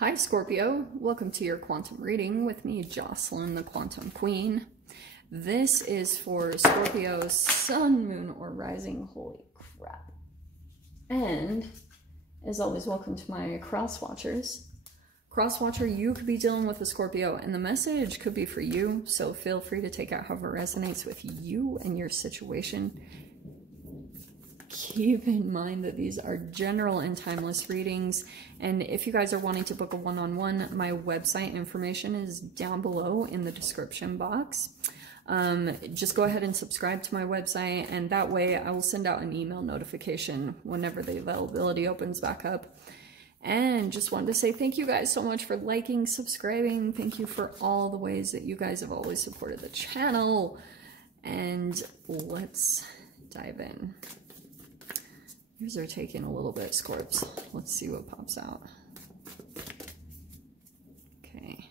Hi Scorpio, welcome to your quantum reading with me, Jocelyn, the Quantum Queen. This is for Scorpio, Sun, Moon, or Rising. Holy crap. And as always, welcome to my cross watchers. Cross watcher, you could be dealing with a Scorpio and the message could be for you. So feel free to take out however resonates with you and your situation. Keep in mind that these are general and timeless readings, and if you guys are wanting to book a one-on-one, my website information is down below in the description box. Just go ahead and subscribe to my website, and that way I will send out an email notification whenever the availability opens back up. And just wanted to say thank you guys so much for liking, subscribing. Thank you for all the ways that you guys have always supported the channel. And let's dive in. Yours are taking a little bit, Scorps. Let's see what pops out. Okay.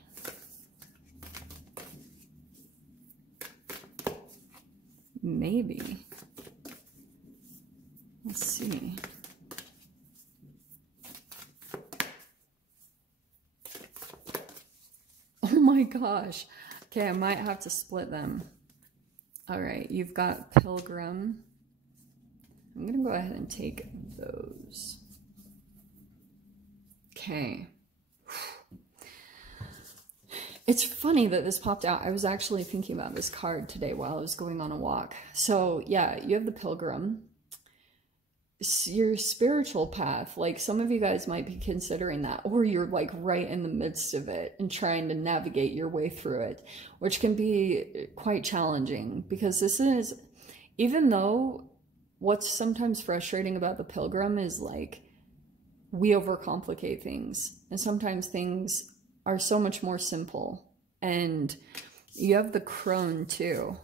Maybe. Let's see. Oh my gosh. Okay, I might have to split them. All right, you've got Pilgrim. I'm going to go ahead and take those. Okay. It's funny that this popped out. I was actually thinking about this card today while I was going on a walk. So yeah, you have the Pilgrim. Your spiritual path, like some of you guys might be considering that, or you're like right in the midst of it and trying to navigate your way through it, which can be quite challenging because this is, even though what's sometimes frustrating about the Pilgrim is like we overcomplicate things, and sometimes things are so much more simple. And you have the Crone too.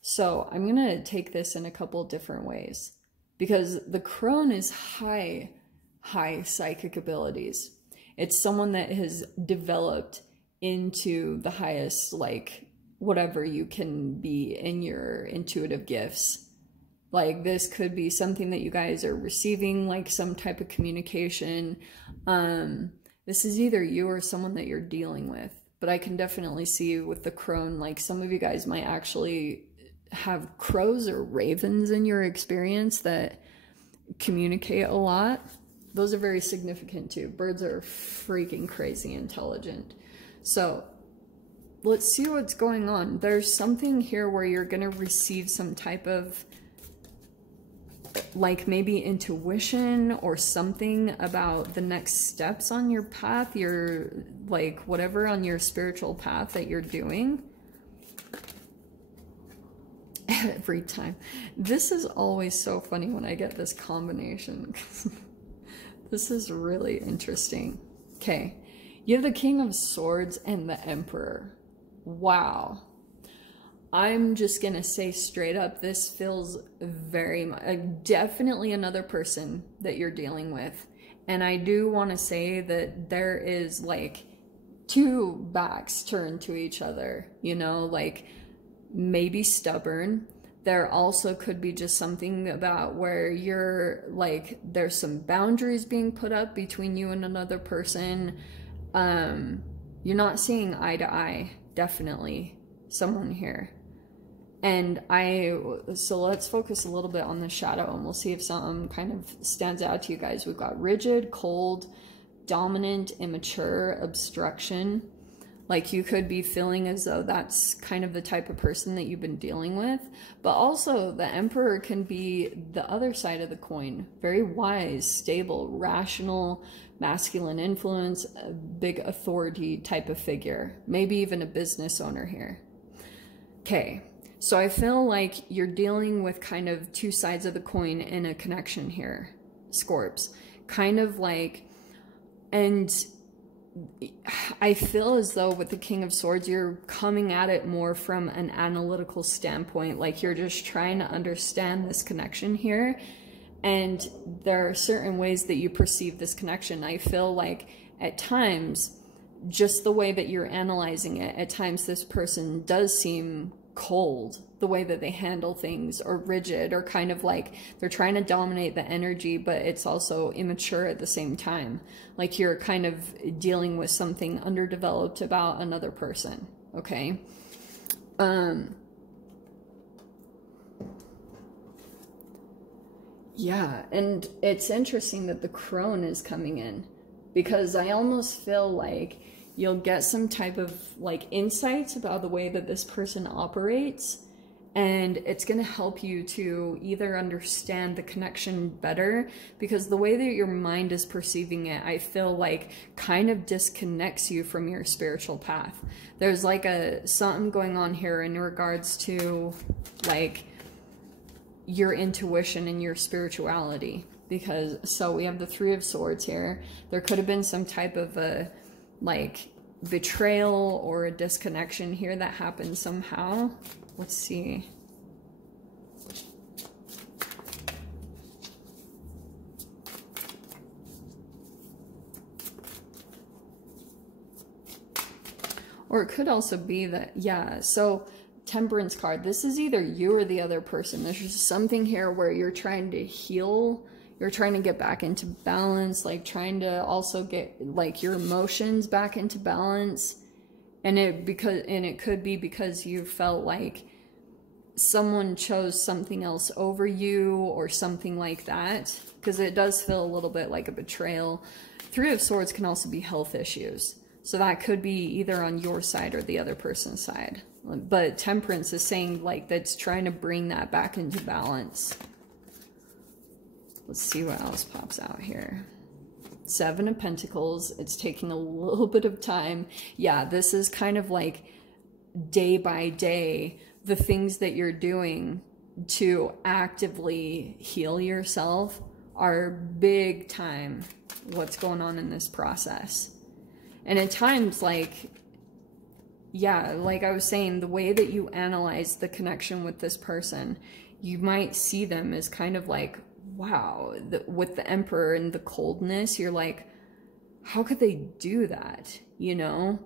So I'm going to take this in a couple different ways because the Crone is high psychic abilities. It's someone that has developed into the highest, like whatever you can be in your intuitive gifts. Like this could be something that you guys are receiving, like some type of communication. This is either you or someone that you're dealing with. But I can definitely see with the Crone, like some of you guys might actually have crows or ravens in your experience that communicate a lot. Those are very significant too. Birds are freaking crazy intelligent. So let's see what's going on. There's something here where you're going to receive some type of like maybe intuition or something about the next steps on your path, your like whatever on your spiritual path that you're doing. Every time. This is always so funny when I get this combination. This is really interesting. Okay, you have the King of Swords and the Emperor. Wow. I'm just going to say straight up, this feels very much, definitely another person that you're dealing with. And I do want to say that there is like two backs turned to each other, you know, like maybe stubborn. There also could be just something about where you're like, there's some boundaries being put up between you and another person. You're not seeing eye to eye, definitely someone here. And so let's focus a little bit on the shadow and we'll see if something kind of stands out to you guys. We've got rigid, cold, dominant, immature, obstruction. Like you could be feeling as though that's kind of the type of person that you've been dealing with. But also the Emperor can be the other side of the coin. Very wise, stable, rational, masculine influence, a big authority type of figure. Maybe even a business owner here. Okay. So I feel like you're dealing with kind of two sides of the coin in a connection here, Scorps. Kind of like, and I feel as though with the King of Swords, you're coming at it more from an analytical standpoint. Like you're just trying to understand this connection here. And there are certain ways that you perceive this connection. I feel like at times, just the way that you're analyzing it, at times this person does seem cold. the way that they handle things, or rigid, or kind of like they're trying to dominate the energy, but it's also immature at the same time. Like you're kind of dealing with something underdeveloped about another person, okay? Yeah, and it's interesting that the crone is coming in, because I almost feel like you'll get some type of like insights about the way that this person operates, and it's going to help you to either understand the connection better, because the way that your mind is perceiving it, I feel like kind of disconnects you from your spiritual path. There's like something going on here in regards to like your intuition and your spirituality, because so we have the Three of Swords here. There could have been some type of a like betrayal or a disconnection here that happened somehow. Let's see. Or it could also be that, yeah, so Temperance card, this is either you or the other person. There's just something here where you're trying to heal, you're trying to get back into balance, like trying to also get like your emotions back into balance. And it could be because you felt like someone chose something else over you or something like that, because it does feel a little bit like a betrayal. Three of Swords can also be health issues, so that could be either on your side or the other person's side. But Temperance is saying like that's trying to bring that back into balance. Let's see what else pops out here. Seven of Pentacles. It's taking a little bit of time. Yeah, this is kind of like day by day, the things that you're doing to actively heal yourself are big time what's going on in this process. And at times, like, yeah, like I was saying, the way that you analyze the connection with this person, you might see them as kind of like, wow, with the Emperor and the coldness, you're like, how could they do that, you know?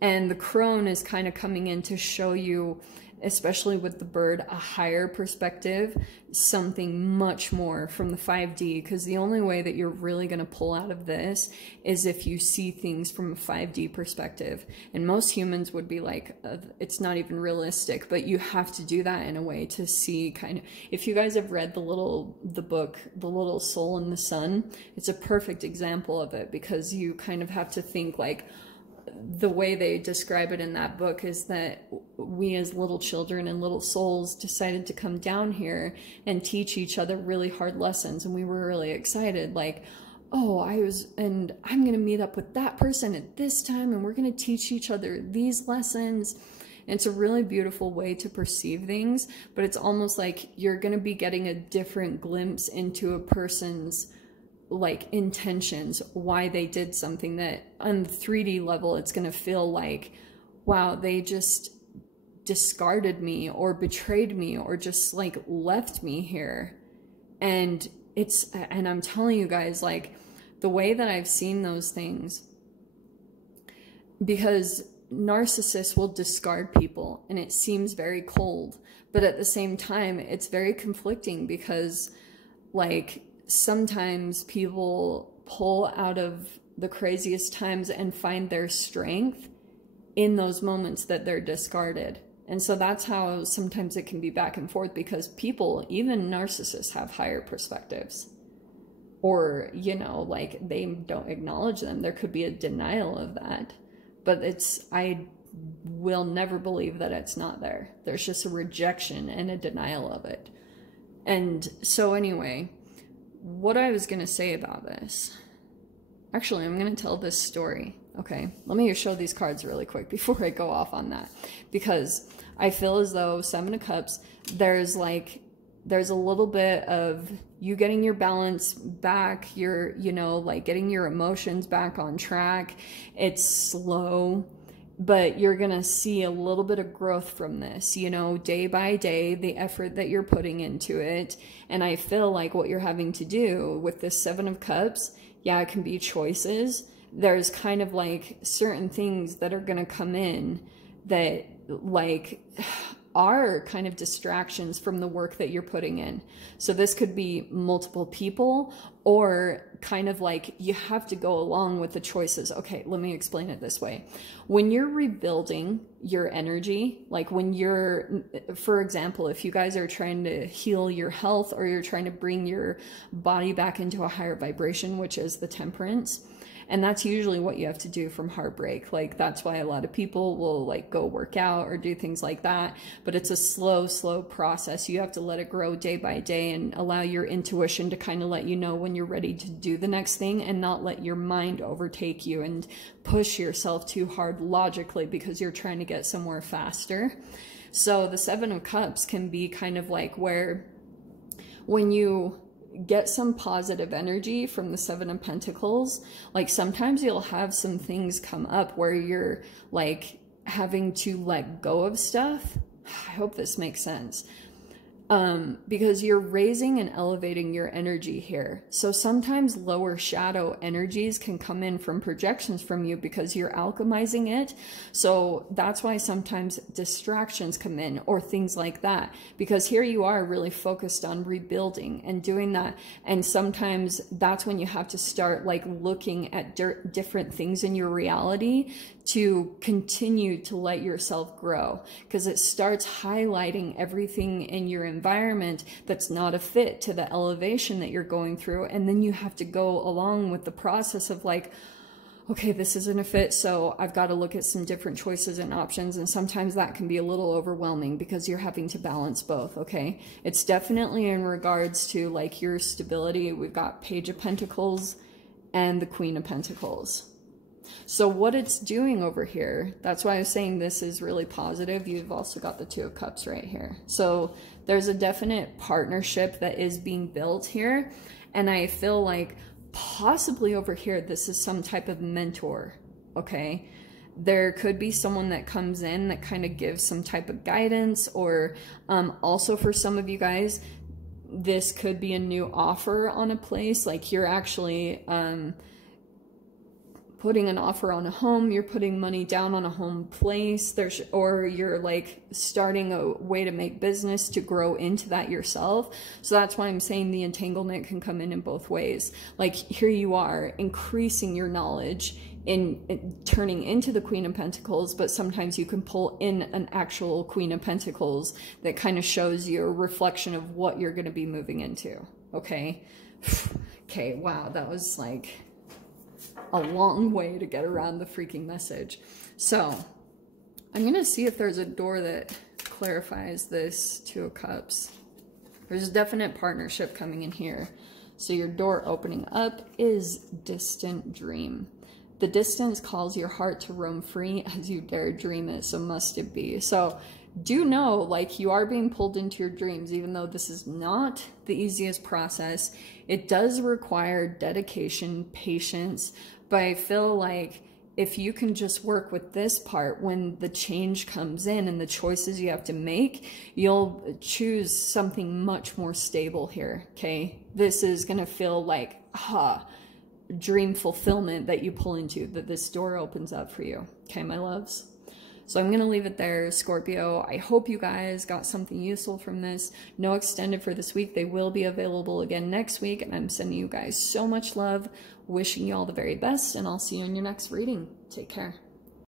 And the crone is kind of coming in to show you, especially with the bird, a higher perspective, something much more from the 5D, because the only way that you're really going to pull out of this is if you see things from a 5D perspective. And most humans would be like, it's not even realistic, but you have to do that in a way to see kind of, if you guys have read the book, The Little Soul in the Sun, it's a perfect example of it, because you kind of have to think like, the way they describe it in that book is that we as little children and little souls decided to come down here and teach each other really hard lessons. And we were really excited, like, oh, I'm going to meet up with that person at this time, and we're going to teach each other these lessons. And it's a really beautiful way to perceive things, but it's almost like you're going to be getting a different glimpse into a person's like intentions, why they did something, that on the 3D level, it's going to feel like, wow, they just discarded me or betrayed me or just like left me here. And I'm telling you guys, like the way that I've seen those things, because narcissists will discard people and it seems very cold, but at the same time, it's very conflicting, because like sometimes people pull out of the craziest times and find their strength in those moments that they're discarded. And so that's how sometimes it can be back and forth, because people, even narcissists, have higher perspectives, or, you know, like they don't acknowledge them. There could be a denial of that, but I will never believe that it's not there. There's just a rejection and a denial of it. And so anyway, what I was going to say about this, actually, I'm going to tell this story. Okay, let me show these cards really quick before I go off on that, because I feel as though Seven of Cups, there's a little bit of you getting your balance back, like getting your emotions back on track. It's slow, but you're going to see a little bit of growth from this, you know, day by day, the effort that you're putting into it. And I feel like what you're having to do with this Seven of Cups, yeah, it can be choices. There's kind of like certain things that are going to come in that, like, are kind of distractions from the work that you're putting in. So this could be multiple people, or kind of like you have to go along with the choices. Okay, let me explain it this way. When you're rebuilding your energy, like when you're, for example, if you guys are trying to heal your health, or you're trying to bring your body back into a higher vibration, which is the temperance. And that's usually what you have to do from heartbreak. Like, that's why a lot of people will like go work out or do things like that. But it's a slow process. You have to let it grow day by day and allow your intuition to kind of let you know when you're ready to do the next thing, and not let your mind overtake you and push yourself too hard logically because you're trying to get somewhere faster. So the Seven of Cups can be kind of like where when you get some positive energy from the Seven of Pentacles, like sometimes you'll have some things come up where you're like having to let go of stuff. I hope this makes sense. Because you're raising and elevating your energy here. So sometimes lower shadow energies can come in from projections from you because you're alchemizing it. So that's why sometimes distractions come in, or things like that, because here you are really focused on rebuilding and doing that. And sometimes that's when you have to start like looking at different things in your reality to continue to let yourself grow, because it starts highlighting everything in your environment that's not a fit to the elevation that you're going through. And then you have to go along with the process of like, okay, this isn't a fit, so I've got to look at some different choices and options. And sometimes that can be a little overwhelming because you're having to balance both, okay? It's definitely in regards to like your stability. We've got Page of Pentacles and the Queen of Pentacles. So what it's doing over here, that's why I was saying this is really positive. You've also got the Two of Cups right here. So there's a definite partnership that is being built here. And I feel like possibly over here, this is some type of mentor, okay? There could be someone that comes in that kind of gives some type of guidance, or also for some of you guys, this could be a new offer on a place. Like you're actually putting an offer on a home, you're putting money down on a home place, or you're like starting a way to make business to grow into that yourself. So that's why I'm saying the entanglement can come in both ways. Like here you are increasing your knowledge in turning into the Queen of Pentacles, but sometimes you can pull in an actual Queen of Pentacles that kind of shows you a reflection of what you're going to be moving into. Okay. Okay. Wow. That was like a long way to get around the freaking message. So I'm going to see if there's a door that clarifies this Two of Cups. There's a definite partnership coming in here. So your door opening up is distant dream. The distance calls your heart to roam free as you dare dream it, so must it be. So do know, like, you are being pulled into your dreams, even though this is not the easiest process. It does require dedication, patience, but I feel like if you can just work with this part, when the change comes in and the choices you have to make, you'll choose something much more stable here, okay? This is gonna feel like, dream fulfillment that you pull into, that this door opens up for you, okay, my loves? So I'm going to leave it there, Scorpio. I hope you guys got something useful from this. No extended for this week. They will be available again next week. And I'm sending you guys so much love, wishing you all the very best, and I'll see you in your next reading. Take care.